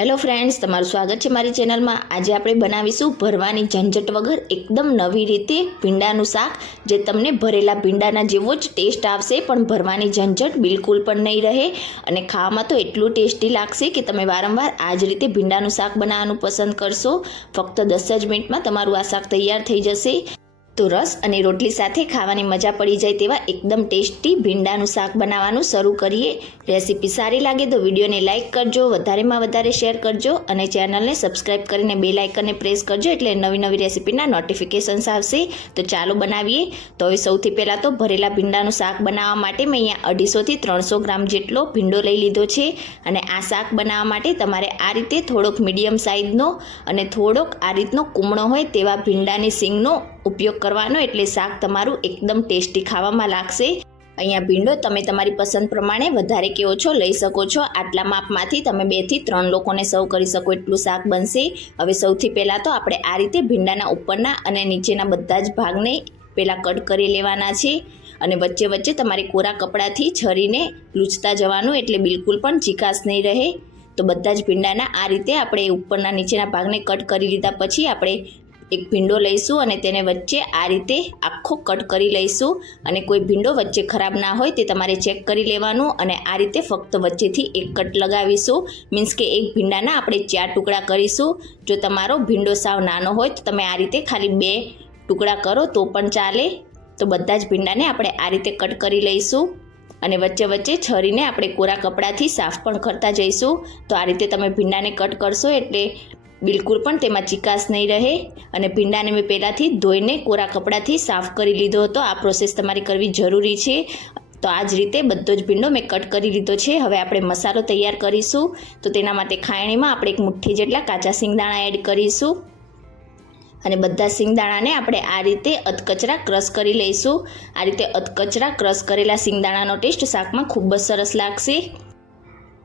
Hello friends તમારું સ્વાગત છે મારી ચેનલમાં. આજે આપણે બનાવીશું ભરવાની ઝંઝટ વગર એકદમ નવી રીતે ભીંડાનું શાક, જે તમને ભરેલા ભીંડાના જેવો જ ટેસ્ટ આવશે, પણ ભરવાની ઝંઝટ બિલકુલ પણ નહીં રહે. અને ખાવામાં તો એટલું ટેસ્ટી લાગશે કે તમે વારંવાર આ જ રીતે ભીંડાનું શાક બનાવવાનું પસંદ કરશો. ફક્ત દસ જ મિનિટમાં તમારું આ શાક તૈયાર થઈ જશે. તો રસ અને રોટલી સાથે ખાવાની મજા પડી જાય તેવા એકદમ ટેસ્ટી ભીંડાનું શાક બનાવવાનું શરૂ કરીએ. રેસીપી સારી લાગે તો વિડીયોને લાઇક કરજો, વધારેમાં વધારે શેર કરજો અને ચેનલને સબસ્ક્રાઇબ કરીને બે લાઇકનને પ્રેસ કરજો એટલે નવી નવી રેસીપીના નોટિફિકેશન્સ આવશે. તો ચાલો બનાવીએ. તો હવે સૌથી પહેલાં તો ભરેલા ભીંડાનું શાક બનાવવા માટે મેં અહીંયા અઢીસોથી ત્રણસો ગ્રામ જેટલો ભીંડો લઈ લીધો છે અને આ શાક બનાવવા માટે તમારે આ રીતે થોડોક મીડિયમ સાઇઝનો અને થોડોક આ રીતનો કૂમણો હોય તેવા ભીંડાની સિંગનો ઉપયોગ કરવાનો એટલે શાક તમારું એકદમ ટેસ્ટી ખાવામાં લાગશે. અહીંયા ભીંડો તમે તમારી પસંદ પ્રમાણે વધારે કે ઓછો લઈ શકો છો. આટલા માપમાંથી તમે બેથી ત્રણ લોકોને સર્વ કરી શકો એટલું શાક બનશે. હવે સૌથી પહેલાં તો આપણે આ રીતે ભીંડાના ઉપરના અને નીચેના બધા જ ભાગને પહેલાં કટ કરી લેવાના છે. અને વચ્ચે વચ્ચે તમારે કોરા કપડાથી છરીને લૂછતા જવાનું એટલે બિલકુલ પણ ચીકાશ નહીં રહે. તો બધા જ ભીંડાના આ રીતે આપણે ઉપરના નીચેના ભાગને કટ કરી લીધા પછી આપણે એક ભીંડો લઈશું અને તેને વચ્ચે આ રીતે આખો કટ કરી લઈશું. અને કોઈ ભીંડો વચ્ચે ખરાબ ના હોય તે તમારે ચેક કરી લેવાનું અને આ રીતે ફક્ત વચ્ચેથી એક કટ લગાવીશું. મીન્સ કે એક ભીંડાના આપણે ચાર ટુકડા કરીશું. જો તમારો ભીંડો સાવ નાનો હોય તો તમે આ રીતે ખાલી બે ટુકડા કરો તો પણ ચાલે. તો બધા જ ભીંડાને આપણે આ રીતે કટ કરી લઈશું. અને વચ્ચે વચ્ચે છરીને આપણે કોરા કપડાથી સાફ પણ કરતા જઈશું. તો આ રીતે તમે ભીંડાને કટ કરશો એટલે બિલકુલ પણ તેમાં ચિકાસ નહીં રહે અને ભીંડાને મેં પહેલાંથી ધોઈને કોરા કપડાથી સાફ કરી લીધો હતો. આ પ્રોસેસ તમારે કરવી જરૂરી છે. તો આ જ રીતે બધો જ ભીંડો મેં કટ કરી લીધો છે. હવે આપણે મસાલો તૈયાર કરીશું. તો તેના માટે ખાયણીમાં આપણે એક મુઠ્ઠી જેટલા કાચા સિંગદાણા એડ કરીશું. અને બધા સિંગદાણાને આપણે આ રીતે અધકચરા ક્રશ કરી લઈશું. આ રીતે અધકચરા ક્રશ કરેલા સિંગદાણાનો ટેસ્ટ શાકમાં ખૂબ જ સરસ લાગશે.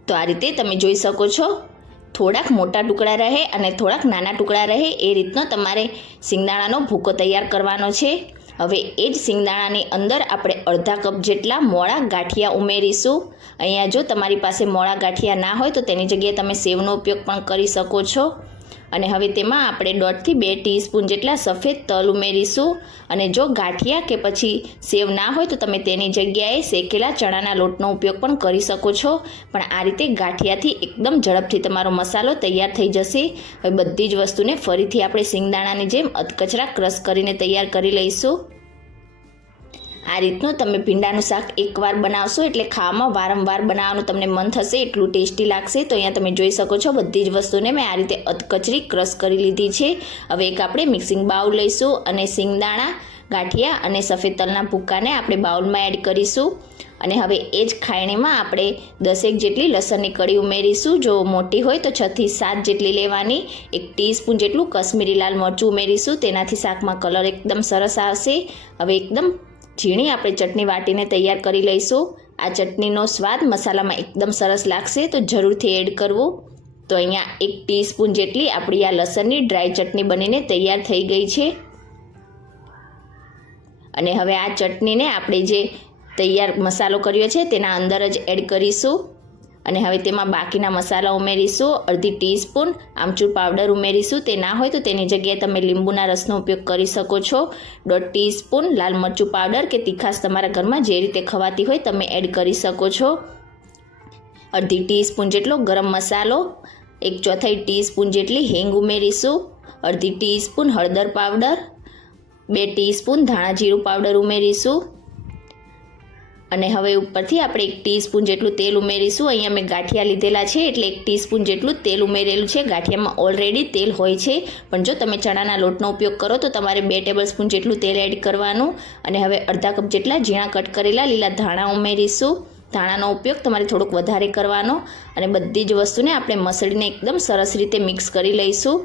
તો આ રીતે તમે જોઈ શકો છો. થોડાક મોટા ટુકડા રહે અને થોડાક નાના ટુકડા રહે એ રીતનો તમારે સિંગદાણાનો ભૂકો તૈયાર કરવાનો છે. હવે એ જ સિંગદાણાની અંદર આપણે અડધા કપ જેટલા મોળા ગાંઠિયા ઉમેરીશું. અહીંયા જો તમારી પાસે મોળા ગાંઠિયા ના હોય તો તેની જગ્યાએ તમે સેવનો ઉપયોગ પણ કરી શકો છો. અને હવે તેમાં આપણે દોઢથી બે ટીસ્પૂન જેટલા સફેદ તલ ઉમેરીશું. અને જો ગાંઠિયા કે પછી સેવ ના હોય તો તમે તેની જગ્યાએ શેકેલા ચણાના લોટનો ઉપયોગ પણ કરી શકો છો. પણ આ રીતે ગાંઠિયાથી એકદમ ઝડપથી તમારો મસાલો તૈયાર થઈ જશે. હવે બધી જ વસ્તુને ફરીથી આપણે સિંગદાણાની જેમ અધકચરા ક્રશ કરીને તૈયાર કરી લઈશું. આ રીતનું તમે ભીંડાનું શાક એકવાર બનાવશો એટલે ખાવામાં વારંવાર બનાવવાનું તમને મન થશે, એટલું ટેસ્ટી લાગશે. તો અહીંયા તમે જોઈ શકો છો બધી જ વસ્તુને મેં આ રીતે અધકચરી ક્રશ કરી લીધી છે. હવે એક આપણે મિક્સિંગ બાઉલ લઈશું અને સિંગદાણા, ગાંઠિયા અને સફેદ તલના ભૂક્કાને આપણે બાઉલમાં એડ કરીશું. અને હવે એ જ ખાયણીમાં આપણે દસેક જેટલી લસણની કળી ઉમેરીશું. જો મોટી હોય તો છથી સાત જેટલી લેવાની, એક ટીસ્પૂન જેટલું કશ્મીરી લાલ મરચું ઉમેરીશું. તેનાથી શાકમાં કલર એકદમ સરસ આવશે. હવે એકદમ ઝીણી આપણે ચટણી વાટીને તૈયાર કરી લઈશું. આ ચટણીનો સ્વાદ મસાલામાં એકદમ સરસ લાગશે, તો જરૂરથી એડ કરવું. તો અહીંયા એક ટીસ્પૂન જેટલી આપણી આ લસણની ડ્રાય ચટણી બનીને તૈયાર થઈ ગઈ છે. અને હવે આ ચટણીને આપણે જે તૈયાર મસાલો કર્યો છે, તેના અંદર જ એડ કરીશું. અને હવે તેમાં બાકીના મસાલા ઉમેરીશું, અડધી ટીસ્પૂન આમચૂર પાવડર ઉમેરીશું. તે ના હોય તો તેની જગ્યાએ તમે લીંબુના રસનો ઉપયોગ કરી શકો છો. દોઢ ટીસ્પૂન લાલ મરચું પાવડર કે તીખાશ તમારા ઘરમાં જે રીતે ખવાતી હોય તમે એડ કરી શકો છો. અડધી ટીસ્પૂન જેટલો ગરમ મસાલો, એક ચોથાઈ ટીસ્પૂન જેટલી હિંગ ઉમેરીશું, અડધી ટીસ્પૂન હળદર પાવડર, બે ટીસ્પૂન ધાણા જીરું પાવડર ઉમેરીશું અને હવે ઉપરથી આપણે એક ટીસ્પૂન જેટલું તેલ ઉમેરીશું. અહીંયા મેં ગાંઠિયા લીધેલા છે, એટલે એક ટીસ્પૂન જેટલું તેલ ઉમેરેલું છે. ગાંઠિયામાં ઓલરેડી તેલ હોય છે. પણ જો તમે ચણાના લોટનો ઉપયોગ કરો, તો તમારે બે ટેબલ સ્પૂન જેટલું તેલ એડ કરવાનું. અને હવે અડધા કપ જેટલા ઝીણા કટ કરેલા લીલા ધાણા ઉમેરીશું. ધાણાનો ઉપયોગ તમારે થોડોક વધારે કરવાનો. અને બધી જ વસ્તુને આપણે મસળીને એકદમ સરસ રીતે મિક્સ કરી લઈશું.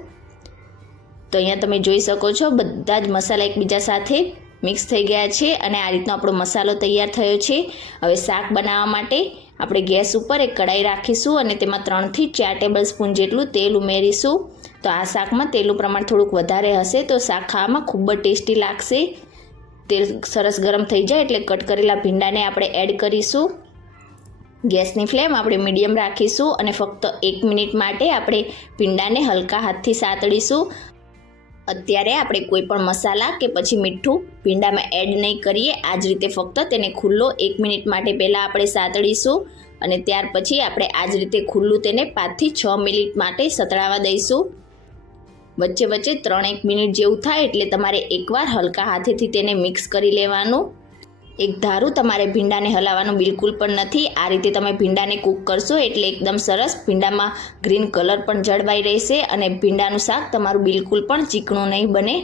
તો અહીંયા તમે જોઈ શકો છો, બધા જ મસાલા એકબીજા સાથે મિક્સ થઈ ગયા છે અને આ રીતનો આપણો મસાલો તૈયાર થયો છે. હવે શાક બનાવવા માટે આપણે ગેસ ઉપર એક કડાઈ રાખીશું અને તેમાં ત્રણથી ચાર ટેબલ સ્પૂન જેટલું તેલ ઉમેરીશું. તો આ શાકમાં તેલનું પ્રમાણ થોડુંક વધારે હશે તો શાક ખાવામાં ખૂબ જ ટેસ્ટી લાગશે. તેલ સરસ ગરમ થઈ જાય એટલે કટ કરેલા ભીંડાને આપણે એડ કરીશું. ગેસની ફ્લેમ આપણે મીડિયમ રાખીશું અને ફક્ત એક મિનિટ માટે આપણે ભીંડાને હલકા હાથથી સાતળીશું અત્યારે આપણે કોઈ પણ મસાલા કે પછી મીઠું ભીંડામાં એડ નહીં કરીએ. આ જ રીતે ફક્ત તેને ખુલ્લો એક મિનિટ માટે પહેલાં આપણે સાતળીશું અને ત્યાર પછી આપણે આ જ રીતે ખુલ્લું તેને પાંચથી છ મિનિટ માટે સતળાવા દઈશું. વચ્ચે વચ્ચે ત્રણ એક મિનિટ જેવું થાય એટલે તમારે એકવાર હલકા હાથેથી તેને મિક્સ કરી લેવાનું. એક ધારું તમારે ભીંડાને હલાવવાનું બિલકુલ પણ નથી. આ રીતે તમે ભીંડાને કૂક કરશો એટલે એકદમ સરસ ભીંડામાં ગ્રીન કલર પણ જળવાઈ રહેશે અને ભીંડાનું શાક તમારું બિલકુલ પણ ચીકણું નહીં બને.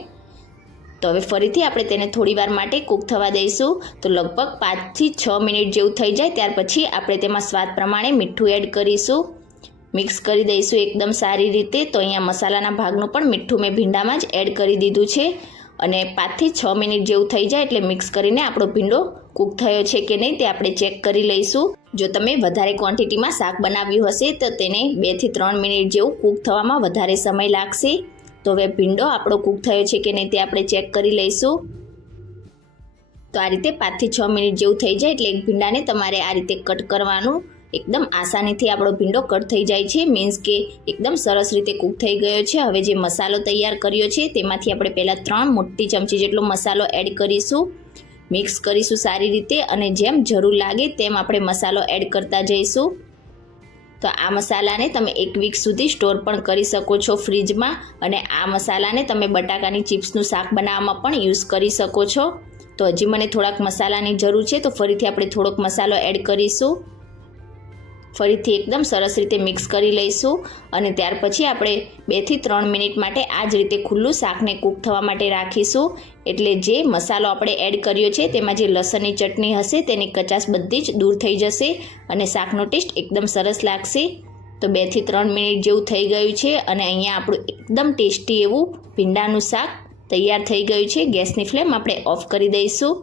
તો હવે ફરીથી આપણે તેને થોડી વાર માટે કૂક થવા દઈશું. તો લગભગ પાંચથી છ મિનિટ જેવું થઈ જાય ત્યાર પછી આપણે તેમાં સ્વાદ પ્રમાણે મીઠું એડ કરીશું. મિક્સ કરી દઈશું એકદમ સારી રીતે. તો અહીંયા મસાલાના ભાગનું પણ મીઠું મેં ભીંડામાં જ એડ કરી દીધું છે. અને પાંચથી છ મિનિટ જેવું થઈ જાય એટલે મિક્સ કરીને આપણો ભીંડો કૂક થયો છે કે નહીં તે આપણે ચેક કરી લઈશું. જો તમે વધારે ક્વોન્ટિટીમાં શાક બનાવ્યું હશે તો તેને બેથી ત્રણ મિનિટ જેવું કૂક થવામાં વધારે સમય લાગશે. તો હવે ભીંડો આપણો કૂક થયો છે કે નહીં તે આપણે ચેક કરી લઈશું. તો આ રીતે પાંચથી છ મિનિટ જેવું થઈ જાય એટલે એક ભીંડાને તમારે આ રીતે કટ કરવાનું એકદમ આસાનીથી આપણો ભીંડો કટ થઈ જાય છે. મીન્સ કે એકદમ સરસ રીતે કૂક થઈ ગયો છે. હવે જે મસાલો તૈયાર કર્યો છે, તેમાંથી આપણે પહેલાં ત્રણ મોટી ચમચી જેટલો મસાલો એડ કરીશું. મિક્સ કરીશું સારી રીતે અને જેમ જરૂર લાગે તેમ આપણે મસાલો એડ કરતા જઈશું. તો આ મસાલાને તમે એક વીક સુધી સ્ટોર પણ કરી શકો છો ફ્રીજમાં અને આ મસાલાને તમે બટાકાની ચિપ્સનું શાક બનાવવામાં પણ યુઝ કરી શકો છો. તો હજી મને થોડાક મસાલાની જરૂર છે, તો ફરીથી આપણે થોડોક મસાલો એડ કરીશું. ફરીથી એકદમ સરસ રીતે મિક્સ કરી લઈશું અને ત્યાર પછી આપણે બેથી ત્રણ મિનિટ માટે આ જ રીતે ખુલ્લું શાકને કૂક થવા માટે રાખીશું. એટલે જે મસાલો આપણે એડ કર્યો છે, તેમાં જે લસણની ચટણી હશે, તેની કચાશ બધી જ દૂર થઈ જશે અને શાકનો ટેસ્ટ એકદમ સરસ લાગશે. તો બેથી ત્રણ મિનિટ જેવું થઈ ગયું છે અને અહીંયા આપણું એકદમ ટેસ્ટી એવું ભીંડાનું શાક તૈયાર થઈ ગયું છે. ગેસની ફ્લેમ આપણે ઓફ કરી દઈશું.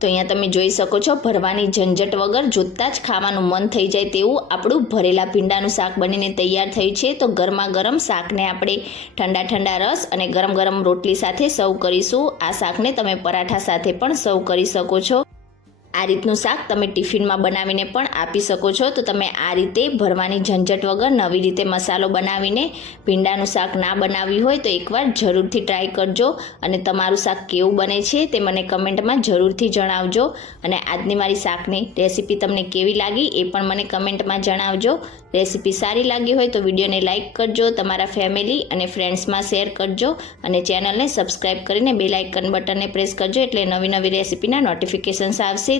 તો અહીંયા તમે જોઈ શકો છો, ભરવાની ઝંઝટ વગર જોતાં જ ખાવાનું મન થઈ જાય તેવું આપણું ભરેલા ભીંડાનું શાક બનીને તૈયાર થયું છે. તો ગરમા ગરમ શાકને આપણે ઠંડા ઠંડા રસ અને ગરમ ગરમ રોટલી સાથે સર્વ કરીશું. આ શાકને તમે પરાઠા સાથે પણ સર્વ કરી શકો છો. આ રીતનું શાક તમે ટિફિનમાં બનાવીને પણ આપી શકો છો. તો તમે આ રીતે ભરવાની ઝંઝટ વગર નવી રીતે મસાલો બનાવીને ભીંડાનું શાક ના બનાવ્યું હોય તો એકવાર જરૂરથી ટ્રાય કરજો અને તમારું શાક કેવું બને છે તે મને કમેન્ટમાં જરૂરથી જણાવજો. અને આજની મારી શાકની રેસીપી તમને કેવી લાગી એ પણ મને કમેન્ટમાં જણાવજો. રેસીપી સારી લાગી હોય તો વિડીયોને લાઇક કરજો, તમારા ફેમિલી અને ફ્રેન્ડ્સમાં શેર કરજો અને ચેનલને સબસ્ક્રાઈબ કરીને બેલ આઇકન બટનને પ્રેસ કરજો એટલે નવી નવી રેસીપીના નોટિફિકેશન્સ આવશે.